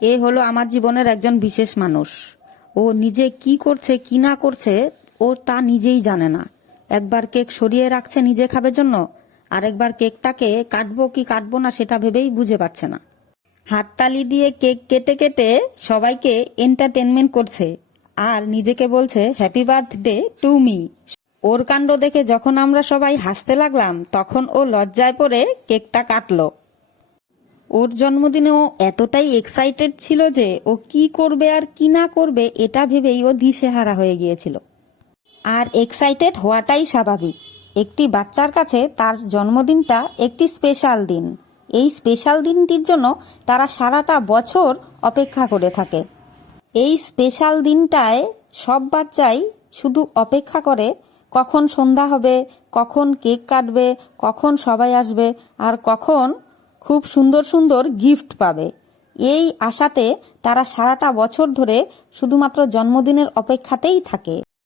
এ হলো আমার জীবনের একজন বিশেষ মানুষ। ও নিজে কি করছে কি না করছে ও তা নিজেই জানে না। একবার কেক সরিয়ে রাখছে নিজে খাবার জন্য, আরেকবার কেকটাকে কাটবো কি কাটবো না সেটা ভেবেই বুঝে পাচ্ছে না। হাততালি দিয়ে কেক কেটে কেটে সবাইকে এন্টারটেনমেন্ট করছে আর নিজেকে বলছে হ্যাপি বার্থডে টু মি। ওর কাণ্ড দেখে যখন আমরা সবাই হাসতে লাগলাম তখন ও লজ্জায় পড়ে কেকটা কাটলো। ওর জন্মদিনে ও এতটাই এক্সাইটেড ছিল যে ও কি করবে আর কি না করবে এটা ভেবেই ও দিশেহারা হয়ে গিয়েছিল। আর এক্সাইটেড হওয়াটাই স্বাভাবিক। একটি বাচ্চার কাছে তার জন্মদিনটা একটি স্পেশাল দিন। এই স্পেশাল দিনটির জন্য তারা সারাটা বছর অপেক্ষা করে থাকে। এই স্পেশাল দিনটায় সব বাচ্চাই শুধু অপেক্ষা করে কখন সন্ধ্যা হবে, কখন কেক কাটবে, কখন সবাই আসবে আর কখন খুব সুন্দর সুন্দর গিফট পাবে। এই আশাতে তারা সারাটা বছর ধরে শুধুমাত্র জন্মদিনের অপেক্ষাতেই থাকে।